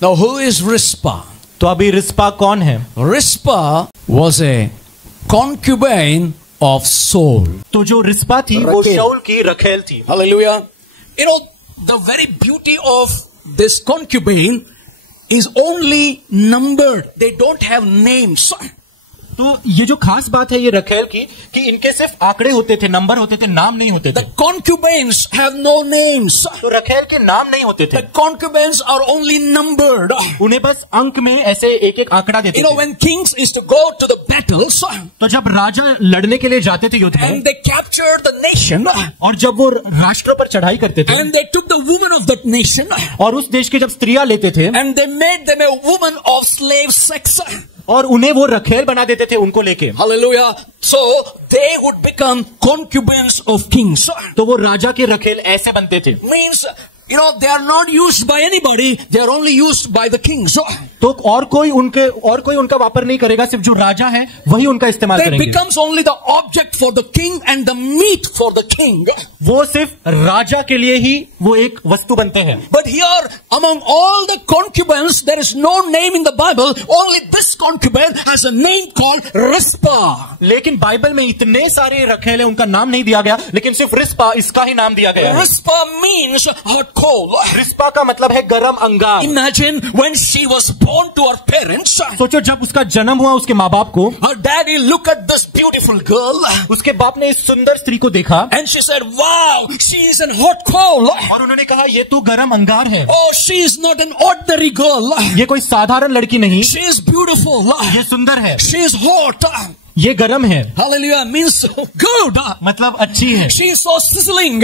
Now who is Rizpah? तो अभी रिस्पा कौन है? Rizpah was a concubine of Saul. तो जो रिस्पा थी वो शाऊल की रखेल थी. Hallelujah. You know, the very beauty of this concubine is only numbered. They don't have names. तो ये जो खास बात है ये रखेल की कि इनके सिर्फ आंकड़े होते थे, नंबर होते थे, नाम नहीं होते थे. The concubines have no names. तो रखेल के नाम नहीं होते थे. The concubines are only numbered. उन्हें बस अंक में ऐसे एक एक आंकड़ा देते थे. You know, when kings is to go to the battles, तो जब राजा लड़ने के लिए जाते थे युद्ध में, and they captured the nation, और जब वो राष्ट्रों पर चढ़ाई करते थे, and they took the woman of that nation, और उस देश के जब स्त्रियां लेते थे, and they made them a woman of slave sex, और उन्हें वो रखेल बना देते थे उनको लेके. Hallelujah. So they would become concubines of kings. तो वो राजा के रखेल ऐसे बनते थे. Means, you know, they are not used by anybody. They are only used by the kings. तो और कोई उनका वापर नहीं करेगा, सिर्फ जो राजा है वही उनका इस्तेमाल They करेंगे. becomes only the object for the king and the meat for the king. वो सिर्फ राजा के लिए ही वो एक वस्तु बनते हैं. But here, among all the concubines, there is no name in the Bible. Only this concubine has a name called Rizpah. लेकिन बाइबल में इतने सारे रखेल हैं, उनका नाम नहीं दिया गया, लेकिन सिर्फ रिस्पा इसका ही नाम दिया गया है. Rizpah means hot coal. Rispa का मतलब है गरम अंगार. Imagine when she was born to her parents. सोचो जब उसका जन्म हुआ उसके माँ बाप को, Her daddy looked at this beautiful girl. उसके बाप ने इस सुंदर स्त्री को देखा, And she said, wow, she is a hot coal. और उन्होंने कहा ये तो गरम अंगार है. Oh, she is not an ordinary girl. ये कोई साधारण लड़की नहीं, She is beautiful. ये सुंदर है, She is hot. ये गरम है. Hallelujah means good. मतलब अच्छी है. She is so sizzling.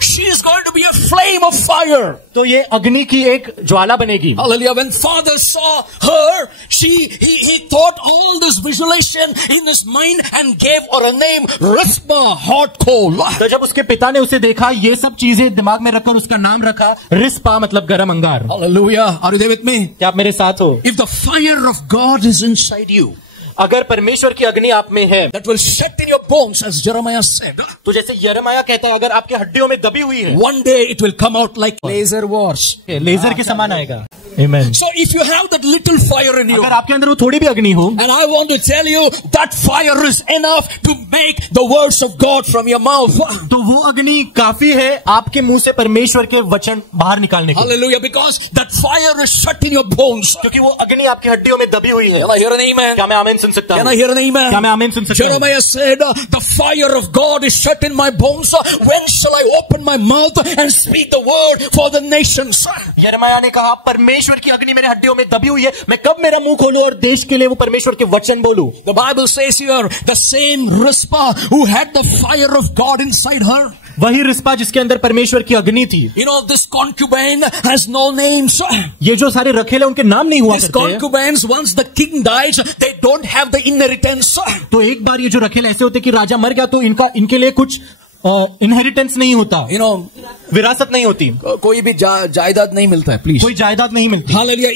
She is going to be a flame of fire. तो ये अग्नि की एक ज्वाला बनेगी. Hallelujah. When father saw her, he thought all this visualization in his mind and gave her a name, Rizpah, hot coal. तो जब उसके पिता ने उसे देखा, ये सब चीजें दिमाग में रखकर उसका नाम रखा रिस्पा, मतलब गरम अंगार. Hallelujah. Are you there with me? क्या आप मेरे साथ हो? If the fire of God is inside you, अगर परमेश्वर की अग्नि आप में है, that will set in your bones, as Jeremiah said. तो जैसे यिर्मयाह कहता है, अगर आपके हड्डियों में दबी हुई है, One day it will come out like laser wars. Laser के समान आएगा. Amen. So if you have that little fire in you, अगर आपके अंदर वो थोड़ी भी अग्नि हो, and I want to tell you that fire is enough to make the words of God from your mouth. तो वो अग्नि काफी है आपके मुंह से परमेश्वर के वचन बाहर निकालने के. Hallelujah, because that fire is shut in your bones. क्योंकि वो अग्नि आपकी हड्डियों में दबी हुई है. Can I hear an amen? क्या मैं आमीन सुन सकता Can हूँ? I hear an amen? क्या मैं आमीन सुन सकता हूँ? Jeremiah said, the fire of God is shut in my bones. When shall I open my mouth and speak the word for the nations? यिर्मयाह ने कहा परमेश्वर की अग्नि मेरे हड्डियों में दबी हुई है, मैं कब मेरा मुंह खोलूं और देश के लिए वो परमेश्वर के वचन बोलूं. The Bible says here, the same Rizpah who had the fire of God inside her. वही रिस्पा जिसके अंदर परमेश्वर की अग्नि थी. You know, this concubine has no names. ये जो सारे रखेल हैं उनके नाम नहीं हुआ These करते. concubines, once the king dies, they don't have the inheritance. तो एक बार ये जो रखेल ऐसे होते कि राजा मर गया तो इनके लिए कुछ इनहेरिटेंस नहीं होता. You know, विरासत नहीं होती. कोई भी जायदाद नहीं मिलता है. प्लीज. कोई जायदाद नहीं मिलती. Hallelujah.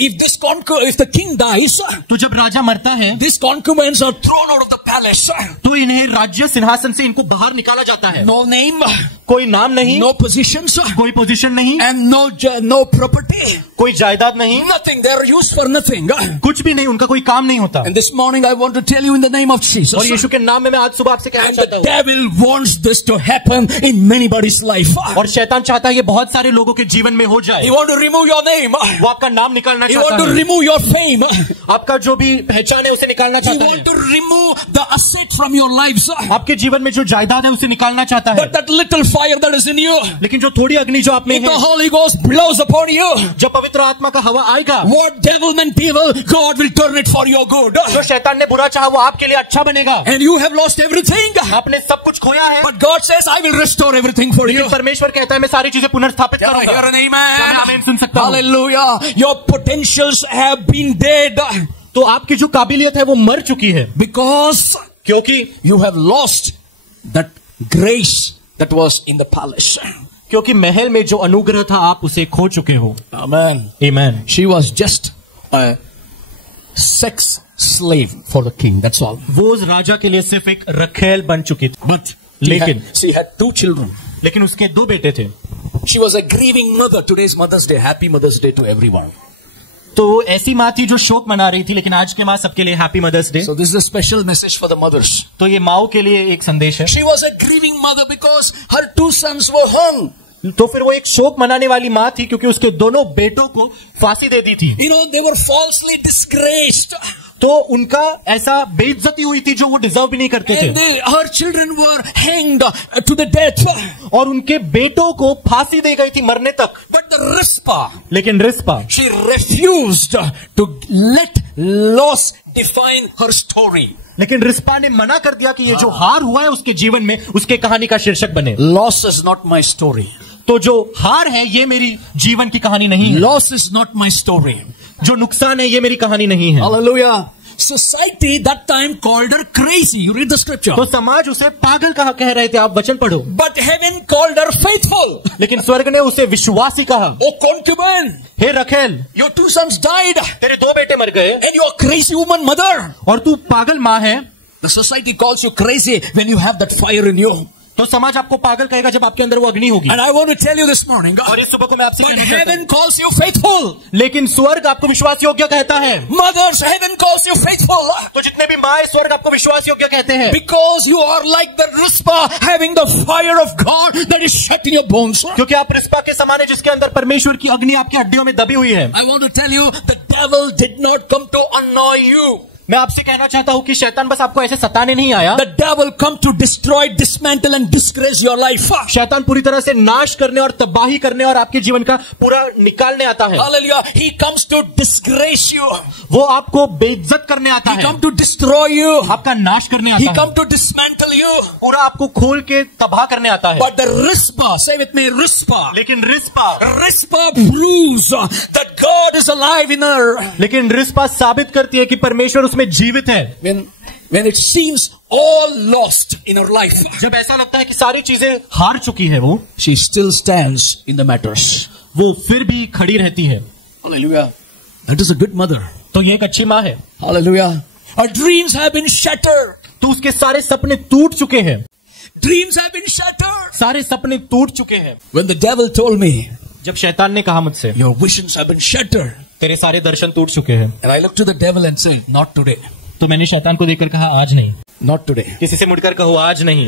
If the king dies, तो जब राजा मरता है, these concubines are thrown out of the palace. तो इन्हें राज्य सिंहासन से इनको बाहर निकाला जाता है. No name, कोई नाम नहीं, no positions, कोई पोजीशन नहीं, and no property. कोई जायदाद नहीं, Nothing. They are used for nothing. कुछ भी नहीं, उनका कोई काम नहीं होता. And this morning I want to tell you in the name of Jesus. और यीशु के नाम में मैं आज सुबह आपसे कहना And चाहता the हूँ. devil wants this to happen in anybody's life. और शैतान चाहता है ये बहुत सारे लोगों के जीवन में हो जाए. He want to remove your name. वो आपका नाम निकालना He चाहता want to है. remove your fame. आपका जो भी पहचान है उसे निकालना He चाहता want है. to remove the asset from your lives. आपके जीवन में जो जायदाद है उसे निकालना चाहता है. But that little fire that is in you, लेकिन जो थोड़ी अग्नि जो आप में if the है, Holy Ghost blows upon you, जब पवित्र आत्मा का हवा आएगा, what devil meant evil, God will turn it for your good. जो शैतान ने बुरा चाहा वो आपके लिए अच्छा बनेगा. And you have lost everything. आपने सब कुछ खोया है, But God says, I will restore everything for you. लेकिन परमेश्वर कहता है मैं सारी चीजें पुनर्स्थापित Can I करूंगा. hear an क्या मैं amen? आमीन सुन सकता हूँ? Hallelujah. Your potentials have been dead तो आपकी जो काबिलियत है वो मर चुकी है, because क्योंकि you have lost that grace that was in the palace. क्योंकि महल में जो अनुग्रह था आप उसे खो चुके हो. Amen. Amen. She was just a sex slave for the king. That's all. वो उस राजा के लिए सिर्फ एक रखेल बन चुकी थी. But लेकिन she had 2 children. लेकिन उसके 2 बेटे थे. She was a grieving mother. Today's Mother's Day. Happy Mother's Day to everyone. तो ऐसी माँ थी जो शोक मना रही थी, लेकिन आज के माँ सबके लिए happy mother's day. So this is a special message for the mothers. तो ये माओ के लिए एक संदेश है। She was a grieving mother because her 2 sons were hung. तो फिर वो एक शोक मनाने वाली माँ थी क्योंकि उसके दोनों बेटों को फांसी दे दी थी। You know, they were falsely disgraced. तो उनका ऐसा बेइज्जती हुई थी जो वो डिजर्व भी नहीं करते थे। And her children were hanged to the death. और उनके बेटों को फांसी दी गई थी मरने तक। But the Rizpah, लेकिन Rispa, she refused to let loss define her story. लेकिन रिस्पा ने मना कर दिया कि ये जो हार हुआ है उसके जीवन में उसके कहानी का शीर्षक बने। Loss is not my story. तो जो हार है ये मेरी जीवन की कहानी नहीं है। Loss is not my story. जो नुकसान है ये मेरी कहानी नहीं है। Hallelujah. Society that time called her crazy. You read the scripture. तो समाज उसे पागल कह रहे थे, आप वचन पढ़ो। But heaven called her faithful. लेकिन स्वर्ग ने उसे विश्वासी कहा। Oh concubine, हे रखेल, your 2 sons died. तेरे 2 बेटे मर गए And you're a crazy woman mother. और तू पागल माँ है। The society calls you crazy when you have that fire in you. तो समाज आपको पागल कहेगा जब आपके अंदर वो अग्नि होगी। And I want to tell you this morning, और इस सुबह को मैं आपसे but कहना चाहता heaven calls you faithful. हूं, लेकिन स्वर्ग आपको विश्वास योग्य कहता है। Mothers, heaven calls you faithful. तो जितने भी माँ स्वर्ग आपको विश्वास योग्य कहते हैं, Because you are like the Rizpah, having the fire of God that is shut in your bones. क्योंकि आप रिस्पा के समान है जिसके अंदर परमेश्वर की अग्नि आपकी हड्डियों में दबी हुई है। I want to tell you, the devil did not come to annoy you. मैं आपसे कहना चाहता हूं कि शैतान बस आपको ऐसे सताने नहीं आया। The devil come to destroy, dismantle and disgrace your life. शैतान पूरी तरह से नाश करने और तबाही करने और आपके जीवन का पूरा निकालने आता है। Hallelujah. He comes to disgrace you. वो आपको बेइज्जत करने आता He है। come to destroy you. आपका नाश करने आता He है। come to dismantle you. पूरा आपको खोल के तबाह करने आता है। But the Rizpah, say with me, Rizpah. लेकिन Rispa Proves that God is alive in her. लेकिन रिस्पा साबित करती है कि परमेश्वर उसमें जीवित है। When it seems all lost in her life, जब ऐसा लगता है कि सारी चीजें हार चुकी है, वो she still stands in the matters. वो फिर भी खड़ी रहती है। Hallelujah. That is a good mother. तो ये एक अच्छी माँ है। Hallelujah. Her dreams have been shattered. तो उसके सारे सपने टूट चुके हैं। Dreams have been shattered. सारे सपने टूट चुके हैं। When the devil told me, जब शैतान ने कहा मुझसे, your visions have been shattered, तेरे सारे दर्शन टूट चुके हैं, and I looked to the devil and said, not today. तो मैंने शैतान को देखकर कहा आज नहीं। Not today. किसी से मुड़कर कहो आज नहीं।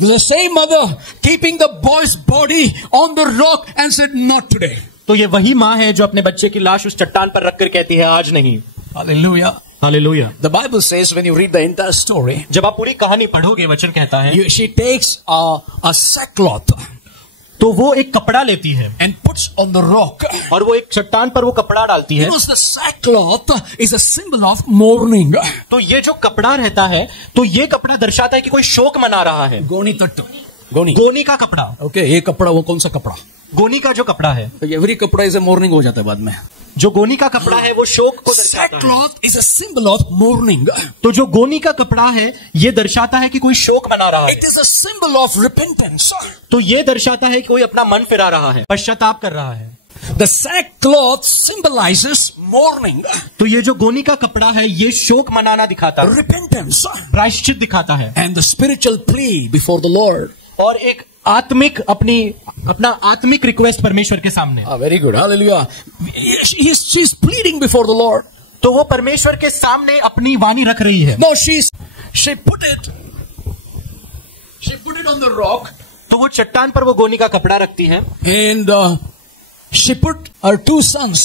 The same mother keeping the boy's body on the rock and said, not today. तो ये वही माँ है जो अपने बच्चे की लाश उस चट्टान पर रखकर कहती है आज नहीं। Hallelujah. Hallelujah. The Bible says when you read the entire story, जब आप पूरी कहानी पढ़ोगे वचन कहता है, she takes a sackcloth तो वो एक कपड़ा लेती है and puts on the rock. और वो एक चट्टान पर वो कपड़ा डालती है। Because the sackcloth is a symbol of mourning. तो ये जो कपड़ा रहता है, तो ये कपड़ा दर्शाता है कि कोई शोक मना रहा है। गोनी तट्टू, गोनी, गोनी का कपड़ा। ओके, ये कपड़ा वो कौन सा कपड़ा? गोनी का जो कपड़ा है, एवरी कपड़ा इज ए मोर्निंग हो जाता है बाद में। जो गोनी का कपड़ा है वो शोक को दर्शाता है। Sackcloth is a symbol of mourning. तो जो गोनी का कपड़ा है ये दर्शाता है कि कोई शोक मना रहा है। It is a symbol of repentance. तो ये दर्शाता है कि कोई अपना मन फिरा रहा है, पश्चाताप कर रहा है। The sackcloth symbolizes mourning, तो ये जो गोनी का कपड़ा है ये शोक मनाना दिखाता है, repentance, प्रायश्चित दिखाता है, and the spiritual plea before the Lord. और एक आत्मिक अपना आत्मिक रिक्वेस्ट परमेश्वर के सामने। Very good, hallelujah. She's pleading before the Lord. तो वो परमेश्वर के सामने अपनी वाणी रख रही है। No, she put it on the rock. तो वो चट्टान पर वो गोनी का कपड़ा रखती है, And she put her 2 sons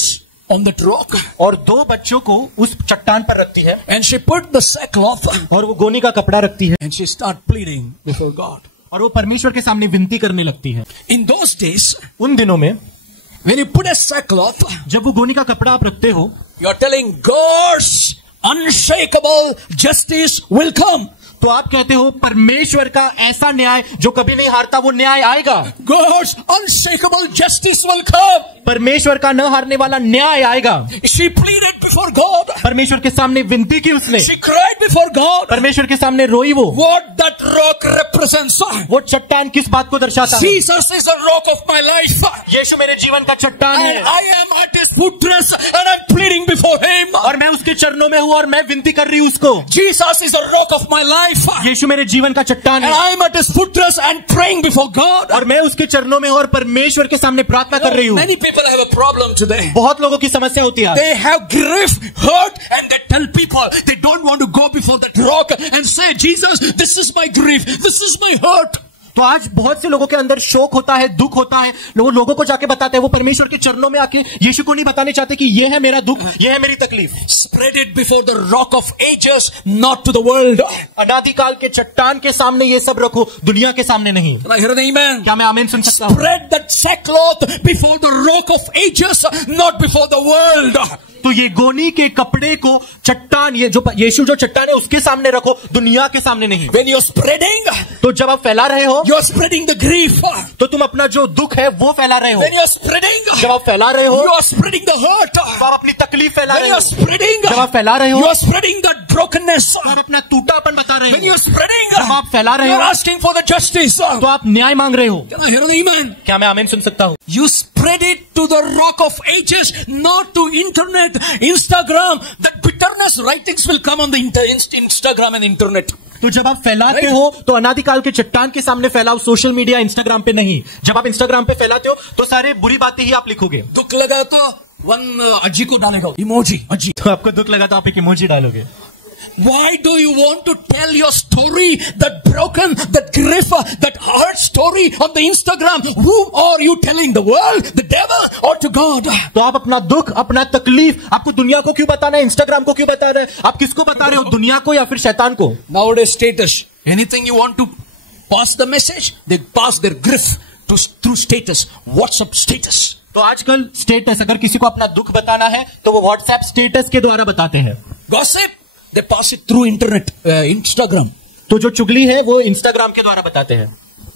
on that rock. और 2 बच्चों को उस चट्टान पर रखती है, And she put the sackcloth. और वो गोनी का कपड़ा रखती है, And she start pleading before God. और वो परमेश्वर के सामने विनती करने लगती है। In those days, उन दिनों में when you put a sackcloth, जब वो गोनी का कपड़ा आप रखते हो, you are telling God's unshakable justice will come. तो आप कहते हो परमेश्वर का ऐसा न्याय जो कभी नहीं हारता वो न्याय आएगा। God's unshakable justice will come. परमेश्वर का न हारने वाला न्याय आएगा। She pleaded before God. परमेश्वर के सामने विनती की उसने, She cried before God. परमेश्वर के सामने रोई वो। What that rock represents? वो चट्टान किस बात को दर्शाता है? Jesus is the rock of my life. यीशु मेरे जीवन का चट्टान And है, I am at his footrest and I'm pleading before him. और मैं उसके चरणों में हूँ और मैं विनती कर रही हूँ उसको। Jesus is the rock of my life. life. यीशु मेरे जीवन का चट्टान And है I am at his footrest and praying before God. और मैं उसके चरणों में और परमेश्वर के सामने प्रार्थना कर रही हूँ। Many people have a problem today. बहुत लोगों की समस्या होती है, They have grief, hurt, and they tell people they don't want to go before that rock and say, Jesus, this is my grief, this is my hurt. तो आज बहुत से लोगों के अंदर शोक होता है, दुख होता है, लोगों को जाके बताते हैं, वो परमेश्वर के चरणों में आके यीशु को नहीं बताने चाहते कि ये है मेरा दुख, ये है मेरी तकलीफ। Spread it before the rock of ages, not to the world. अनादिकाल के चट्टान के सामने ये सब रखो, दुनिया के सामने नहीं। Can I hear an amen? क्या मैं आमीन सुन सकता हूँ? Spread that sackcloth before the rock of ages, not before the world. तो ये गोनी के कपड़े को चट्टान, ये जो यीशु जो चट्टान है उसके सामने रखो, दुनिया के सामने नहीं। When you're spreading, तो जब आप फैला रहे हो, you're spreading the grief. तो तुम अपना जो दुख है वो फैला रहे हो। When you're spreading, जब आप फैला रहे हो, you're spreading the hurt. तो आप अपनी तकलीफ फैला When रहे हो। you're spreading, जब आप फैला रहे हो, you're spreading that brokenness. तो आप अपना टूटापन बता रहे When हो। you're spreading, जब आप फैला रहे you're हो, asking for the justice. तो आप न्याय मांग रहे हो। Can I hear an amen? क्या मैं आमीन सुन सकता हूँ? You spread it to the rock of ages, not to internet, Instagram. That bitterness writings will come on the Instagram and internet. तो जब आप फैलाते हो तो अनादिकाल के चट्टान के सामने फैलाओ, सोशल मीडिया इंस्टाग्राम पे नहीं। जब आप इंस्टाग्राम पे फैलाते हो तो सारे बुरी बातें ही आप लिखोगे। दुख लगा तो वन अज्जी को डालेगा, इमोजी अज्जी। तो आपको दुख लगा तो आप एक इमोजी डालोगे। Why do you want to tell your story, that broken, that grief, that hurt story on the Instagram? Whom are you telling? The world, the devil, or to God? तो आप अपना दुख, अपना तकलीफ आपको दुनिया को क्यों बताना है, इंस्टाग्राम को क्यों बता रहे हैं? आप किसको बता रहे हो, दुनिया को या फिर शैतान को? Nowadays status, anything you want to pass the message, they pass their grief through status, WhatsApp status. तो आजकल स्टेटस, अगर किसी को अपना दुख बताना है तो वो व्हाट्सएप स्टेटस के द्वारा बताते हैं। Gossip, they pass it through internet, Instagram. तो जो चुगली है वो इंस्टाग्राम के द्वारा बताते हैं।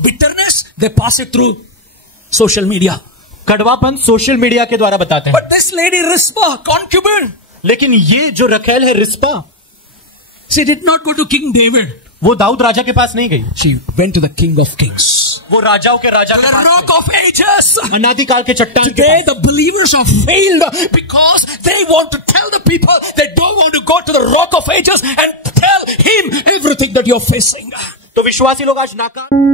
Bitterness, they pass it through social media. कड़वापन सोशल मीडिया के द्वारा बताते हैं। But this lady Rizpah, concubine, लेकिन ये जो रखेल है Rispa, she did not go to King David. वो दाऊद राजा के पास नहीं गई, She went to the King of Kings. वो राजाओं के राजा To के the pass rock of ages. गई। अनादिकाल के चट्टान के Today pass. the believers are failed because they want to tell the people they don't want to go to the rock of ages and tell him everything that you're facing. तो विश्वासी लोग आज नाकाम